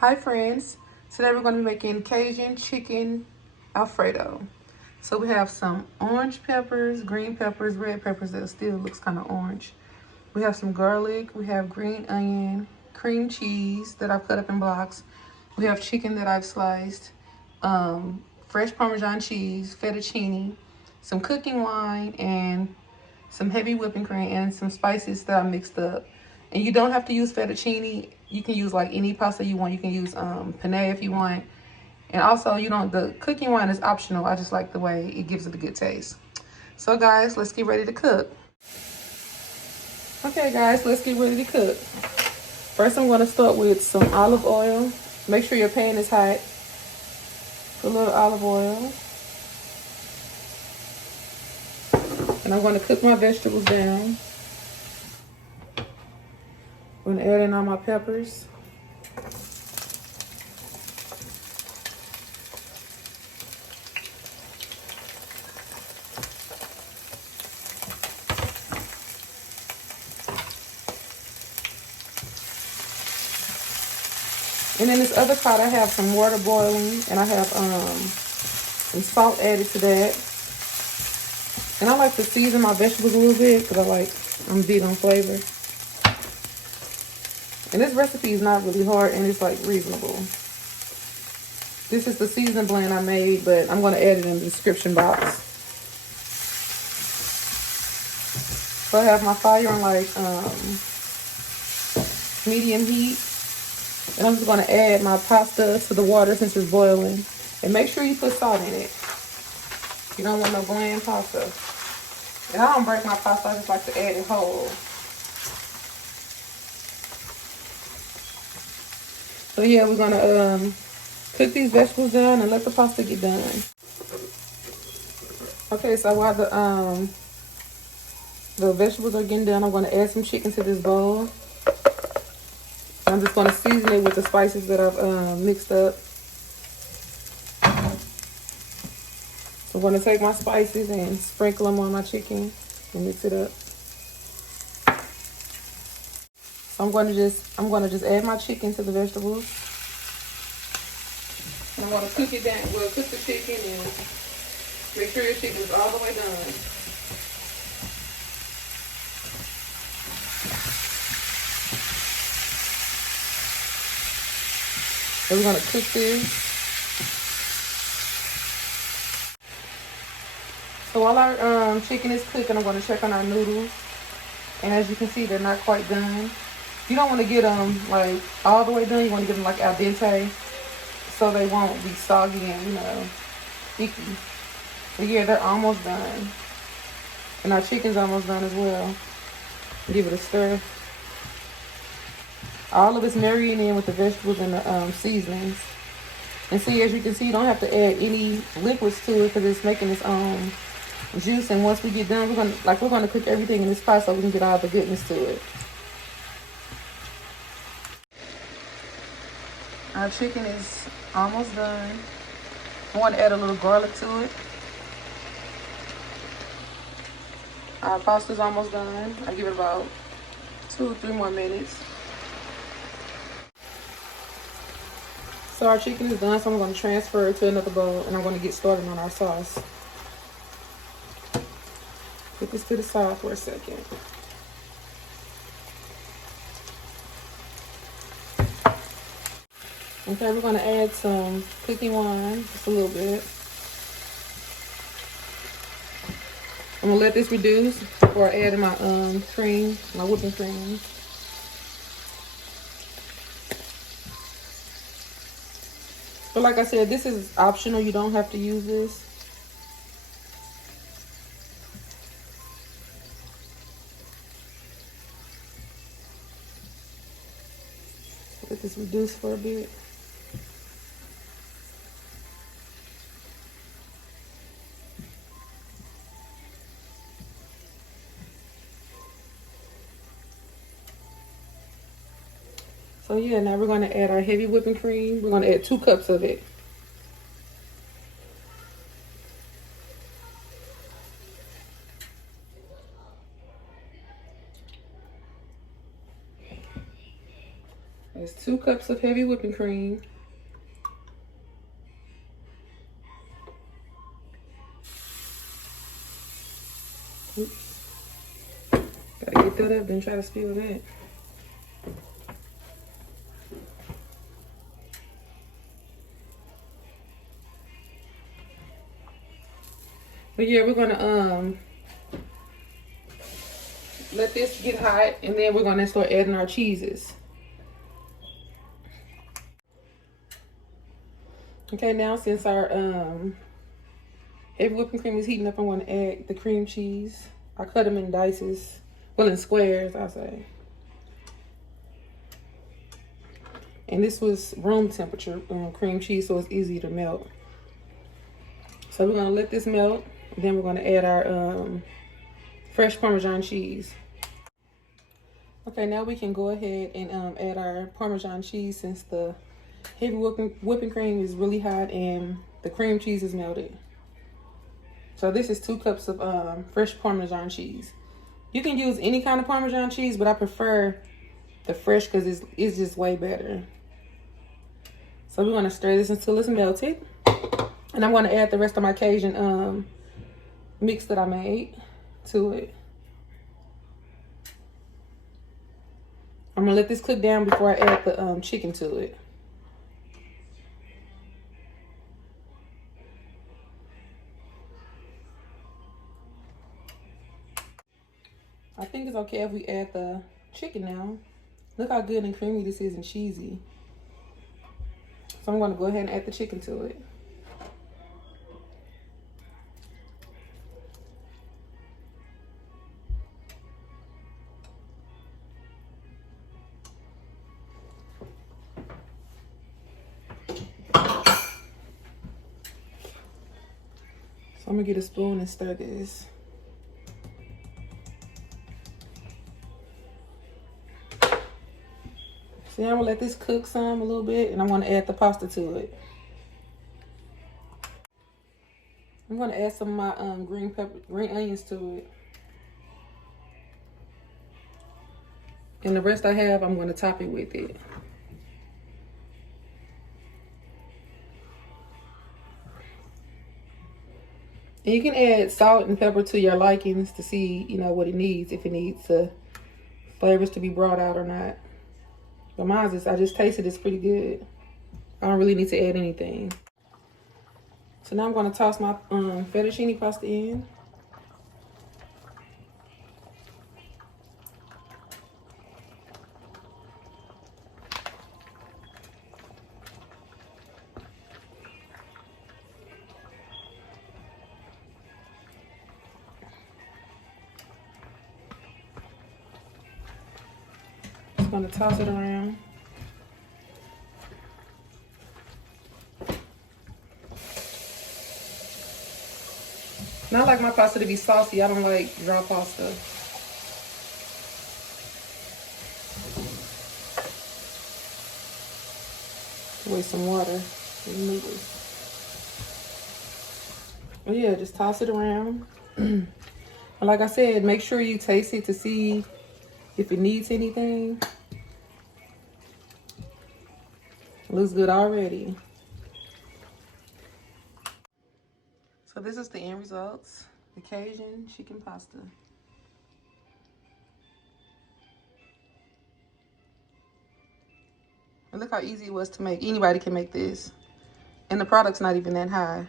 Hi friends, today we're going to be making Cajun chicken Alfredo. So we have some orange peppers, green peppers, red peppers that still looks kind of orange. We have some garlic, we have green onion, cream cheese that I've cut up in blocks. We have chicken that I've sliced, fresh Parmesan cheese, fettuccine, some cooking wine, and some heavy whipping cream and some spices that I mixed up. And you don't have to use fettuccine. You can use like any pasta you want. You can use penne if you want. And also, the cooking wine is optional. I just like the way it gives it a good taste. So guys, let's get ready to cook. Okay guys, let's get ready to cook. First, I'm going to start with some olive oil. Make sure your pan is hot. Put a little olive oil. And I'm going to cook my vegetables down. I'm going to add in all my peppers. And in this other pot, I have some water boiling, and I have some salt added to that. And I like to season my vegetables a little bit because I'm big on flavor. And this recipe is not really hard, and it's like reasonable. This is the seasoning blend I made, but I'm going to add it in the description box. So I have my fire on like medium heat. And I'm just going to add my pasta to the water since it's boiling. And make sure you put salt in it. You don't want no bland pasta. And I don't break my pasta, I just like to add it whole. So yeah, we're going to cook these vegetables down and let the pasta get done. Okay, so while the vegetables are getting done, I'm going to add some chicken to this bowl. I'm just going to season it with the spices that I've mixed up. So I'm going to take my spices and sprinkle them on my chicken and mix it up. So I'm going to just add my chicken to the vegetables. And I'm going to cook it down. We'll cook the chicken and make sure your chicken is all the way done. So we're going to cook this. So while our chicken is cooking, I'm going to check on our noodles. And as you can see, they're not quite done. You don't want to get them like all the way done. You want to get them like al dente so they won't be soggy and, icky. But yeah, they're almost done. And our chicken's almost done as well. Give it a stir. All of it's marrying in with the vegetables and the seasonings. And see, as you can see, you don't have to add any liquids to it because it's making its own juice. And once we get done, we're gonna cook everything in this pot so we can get all the goodness to it. Our chicken is almost done. I want to add a little garlic to it. Our pasta's almost done. I give it about 2 or 3 more minutes. So our chicken is done, so I'm going to transfer it to another bowl and I'm going to get started on our sauce. Put this to the side for a second. Okay, we're going to add some cooking wine, just a little bit. I'm going to let this reduce before I add in my cream, my whipping cream. But like I said, this is optional. You don't have to use this. Let this reduce for a bit. So yeah, now we're going to add our heavy whipping cream. We're going to add 2 cups of it. That's 2 cups of heavy whipping cream. Oops. Gotta get that up, then try to spill that. But yeah, we're gonna let this get hot, and then we're gonna start adding our cheeses. Okay, now since our heavy whipping cream is heating up, I'm gonna add the cream cheese. I cut them in dices, well, in squares, I say. And this was room temperature cream cheese, so it's easy to melt. So we're gonna let this melt. Then we're gonna add our fresh Parmesan cheese. Okay, now we can go ahead and add our Parmesan cheese since the heavy whipping cream is really hot and the cream cheese is melted. So this is 2 cups of fresh Parmesan cheese. You can use any kind of Parmesan cheese, but I prefer the fresh because it's just way better. So we're gonna stir this until it's melted. And I'm gonna add the rest of my Cajun mix that I made to it. I'm gonna let this cook down before I add the chicken to it. I think it's okay if we add the chicken now. Look how good and creamy this is and cheesy. So I'm gonna go ahead and add the chicken to it. So I'm gonna get a spoon and stir this. So I'm gonna let this cook a little bit, and I'm gonna add the pasta to it. I'm gonna add some of my green onions to it. And the rest I have, I'm gonna top it with it. And you can add salt and pepper to your likings to see, you know, what it needs, if it needs flavors to be brought out or not. But mine I just tasted it's pretty good. I don't really need to add anything. So now I'm gonna toss my fettuccine pasta in. Just gonna toss it around. And I like my pasta to be saucy. I don't like dry pasta. Waste some water in noodles. But yeah, just toss it around. And like I said, make sure you taste it to see if it needs anything. It looks good already. So this is the end results. The Cajun chicken pasta. And look how easy it was to make. Anybody can make this. And the product's not even that high.